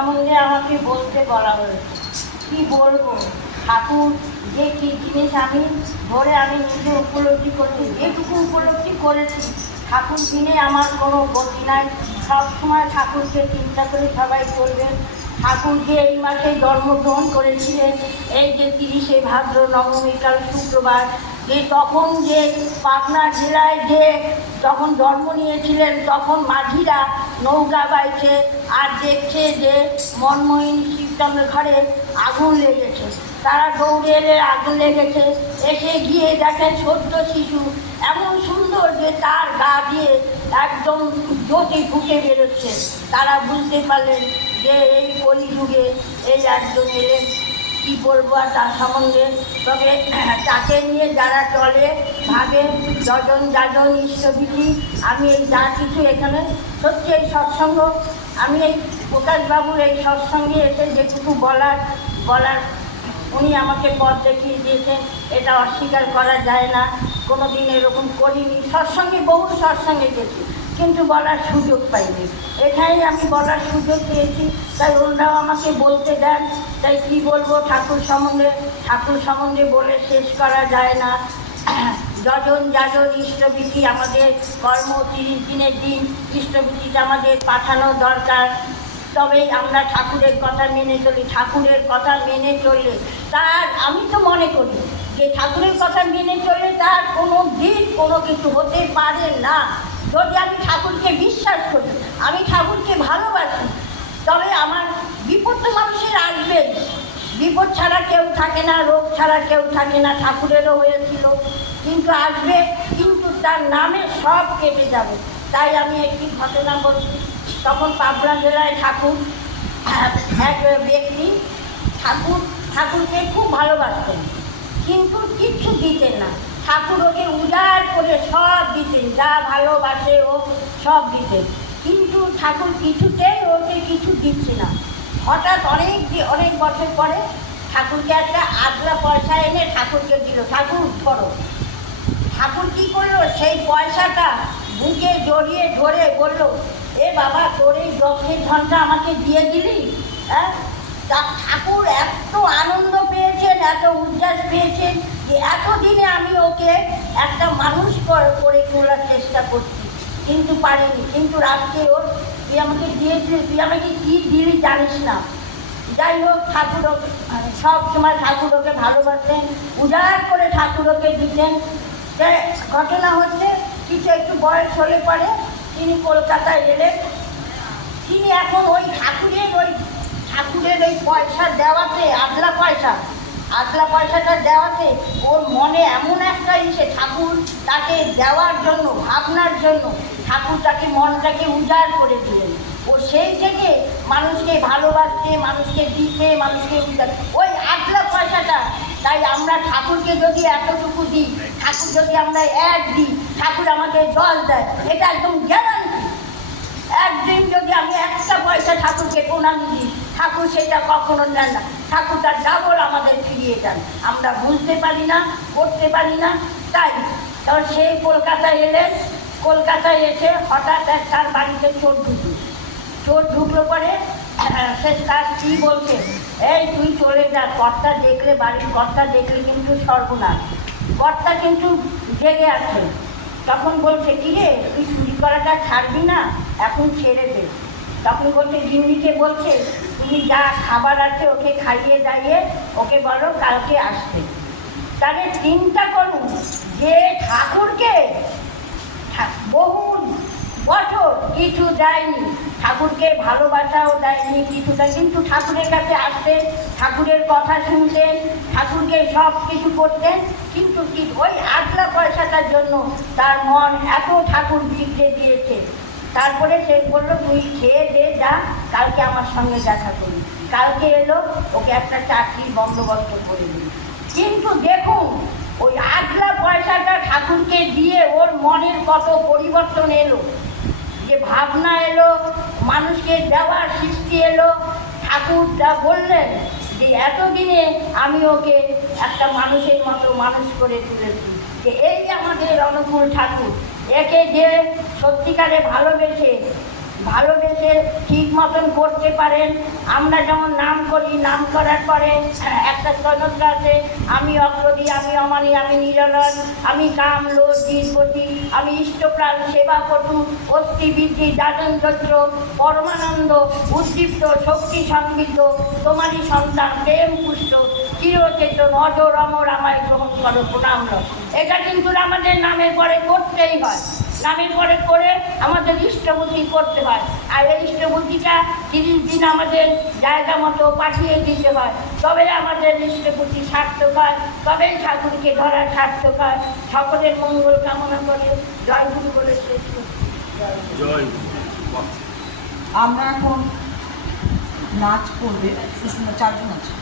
সম্বন্ধে আমাকে বলতে বলা হয়েছে। কি বলব? ঠাকুর, যে কি জিনিস আমি ধরে আমি নিজে উপলব্ধি করছি, যেটুকু উপলব্ধি করেছি, ঠাকুর দিনে আমার কোনো গতি নাই। সবসময় ঠাকুরকে চিন্তা করে সবাই চলবেন ঠাকুর যে এই মাসে জন্মগ্রহণ করেছিলেন, এই যে তিরিশে ভাদ্র নবমীকাল শুক্রবার, যে তখন যে পাবনা জেলায় যে যখন জন্ম নিয়েছিলেন, তখন মাঝিরা নৌকা বাইছে, আর দেখছে যে মনমোহিনী শিবচন্দ্র ঘরে আগুন লেগেছে। তারা দৌড়ে এলে আগুন লেগেছে। এসে গিয়ে দেখে ছোট্ট শিশু। এমন সুন্দর যে তার গা দিয়ে একদম জ্যোতি ফুটে বেরোচ্ছে। তারা বুঝতে পারলেন যে এই কলিযুগে এই একজন এলেন। কী বলব আর তার সম্বন্ধে? তবে তাকে নিয়ে যারা চলে ভাবে যজন যাজন ইষ্টবিধি আমি এই যা কিছু এখানে সত্যি এই সৎসঙ্গ, আমি এই প্রকাশবাবুর এই সৎসঙ্গে এসে যেটুকু বলার বলার, উনি আমাকে পথ দেখিয়ে দিয়েছেন, এটা অস্বীকার করা যায় না। কোনো দিন এরকম করিনি। সৎসঙ্গে, বহু সৎসঙ্গে গেছি, কিন্তু বলার সুযোগ পাইনি। এখানেই আমি বলার সুযোগ পেয়েছি। তাই ওনারাও আমাকে বলতে দেন, তাই কি বলব ঠাকুর সম্বন্ধে? ঠাকুর সম্বন্ধে বলে শেষ করা যায় না। যজন যাজন ইষ্টবিধি আমাদের কর্ম তিরিশ দিনের দিন ইষ্টবিধিটা আমাদের পাঠানো দরকার। তবেই আমরা ঠাকুরের কথা মেনে চলি, ঠাকুরের কথা মেনে চললে তার আমি তো মনে করি যে ঠাকুরের কথা মেনে চললে তার কোনো দিন কোনো কিছু হতে পারে না। যদি আমি ঠাকুরকে বিশ্বাস করি, আমি ঠাকুরকে ভালোবাসি, তবে আমার বিপদ মানুষের আসবে বিপদ ছাড়া কেউ থাকে না, রোগ ছাড়া কেউ থাকে না, ঠাকুরেরও হয়েছিল। কিন্তু আসবে, কিন্তু তার নামে সব কেটে যাবে। তাই আমি একটি ঘটনা বলছি। তখন পাবনা জেলায় ঠাকুর, এক ব্যক্তি ঠাকুর, ঠাকুরকে খুব ভালোবাসতেন, কিন্তু কিচ্ছু দিতেন না। ঠাকুর ওকে উজাড় করে সব দিতেন, যা ভালোবাসে ও সব দিতেন। কিন্তু ঠাকুর কিছুতেই ওকে কিছু দিচ্ছে না। হঠাৎ অনেক অনেক বছর পরে ঠাকুরকে একটা আদলা পয়সা এনে ঠাকুরকে দিল। ঠাকুর করো। ঠাকুর কি করল? সেই পয়সাটা বুকে জড়িয়ে ধরে বলল, এ বাবা, তোর এই যত্নের ধনটা আমাকে দিয়ে দিলি? হ্যাঁ? তা ঠাকুর এত আনন্দ পেয়েছেন, এত উল্লাস পেয়েছেন যে এতদিনে আমি ওকে একটা মানুষ করে তোলার চেষ্টা করছি। কিন্তু পারিনি। কিন্তু রাত্রে ওর তুই আমাকে দিয়েছিলি তুই আমাকে কী দিলি জানিস না। যাই হোক ঠাকুর মানে সব সময় ঠাকুর ওকে ভালোবাসতেন উজাড় করে ঠাকুর ওকে দিতেন ঘটনা হচ্ছে, কিছু একটু বয়স হলে পরে তিনি কলকাতায় এলেন। তিনি এখন ওই ঠাকুরের ওই ঠাকুরের ওই পয়সা দেওয়াতে, আদলা পয়সা, আদলা পয়সাটা দেওয়াতে ওর মনে এমন একটা ইসে ঠাকুর তাকে দেওয়ার জন্য, ভাবনার জন্য ঠাকুর তাকে মনটাকে উজাড় করে দিলেন। ও সেই থেকে মানুষকে ভালোবাসতে, মানুষকে দিতে, মানুষকে উজাড় ওই আদলা পয়সাটা তাই আমরা ঠাকুরকে যদি এতটুকু দিই, ঠাকুর যদি আমরা এক দিই, ঠাকুর আমাকে জল দেয়। এটা একদম গ্যারান্টি একদিন যদি আমি একটা পয়সা ঠাকুরকে প্রণাম দিই, ঠাকুর সেটা কখনো নেন না। ঠাকুর তার ডাবল আমাদের ফিরিয়ে দেন। আমরা বুঝতে পারি না, করতে পারি না। তাই তখন সেই কলকাতায় এলেন। কলকাতায় এসে হঠাৎ এক তার বাড়িতে চোর ঢুকলো। চোর ঢুকলো পরে সে তার স্ত্রী বলছে, এই তুই চলে যা, কর্তা দেখলে, বাড়ির কর্তা দেখলে কিন্তু সর্বনাশ। কর্তা কিন্তু জেগে আছে। তখন বলছে, কি রে, তুই চুরি করাটা ছাড়বি না? এখন ছেড়ে দে। তখন বলছে, গিন্নিকে বলছে, তুমি যা খাবার আছে ওকে খাইয়ে দাইয়ে, ওকে বলো কালকে আসতে তাহলে চিন্তা করুন, যে ঠাকুরকে ঠা- বহু বছর কিছু দেয়নি ঠাকুরকে ভালোবাসাও দেয়নি কিছু দেয় কিন্তু ঠাকুরের কাছে আসতেন, ঠাকুরের কথা শুনতেন, ঠাকুরকে সব কিছু করতেন। কিন্তু ওই আটলা পয়সাটার জন্য তার মন এত ঠাকুর বিগড়ে দিয়েছে। তারপরে সে বলল, তুই খেয়ে দে যা, কালকে আমার সঙ্গে দেখা করি কালকে এলো, ওকে একটা চাকরির বন্দোবস্ত করে কিন্তু দেখুন ওই আটলা পয়সাটা ঠাকুরকে দিয়ে ওর মনের কত পরিবর্তন এলো। যে ভাবনা এলো, মানুষকে দেওয়ার সৃষ্টি এলো, ঠাকুর যা বললেন যে এতদিনে আমি ওকে একটা মানুষের মতো মানুষ করে তুলেছি। যে এই আমাদের অনুকূল ঠাকুর, একে যে সত্যিকারে ভালোবেসে ভালোবেসে ঠিক মতন করতে পারেন। আমরা যেমন নাম করি, নাম করার পরে একটা স্তনত্র আছে, আমি অগ্রদী, আমি অমানি, আমি নিরলন আমি কাম দীর্ঘতি, আমি ইষ্টপ্রাণ সেবা পটু অস্থি বৃদ্ধি দাদন চৈত্র, পরমানন্দ, উদ্দীপ্ত, শক্তি সমৃদ্ধ, তোমারই সন্তান, প্রেম পুষ্ট, চিরচেতন, অজর, অমর, আমায় গ্রহণ করো, প্রণাম এটা কিন্তু আমাদের নামের পরে করতেই হয়। নামের পরে করে আমাদের ইষ্টবুদ্ধি করতে হয়। আর এই ইষ্টবুদ্ধিটা তিরিশ দিন আমাদের জায়গা মতো পাঠিয়ে দিতে হয়। তবে আমাদের ইষ্টবুদ্ধি সার্থক হয়। তবেই ঠাকুরকে ধরা সার্থক হয়। সকলের মঙ্গল কামনা করে। জয় গুরু বলে শেষ আমরা এখন নাচ করবে সুষমা চারজন আছে।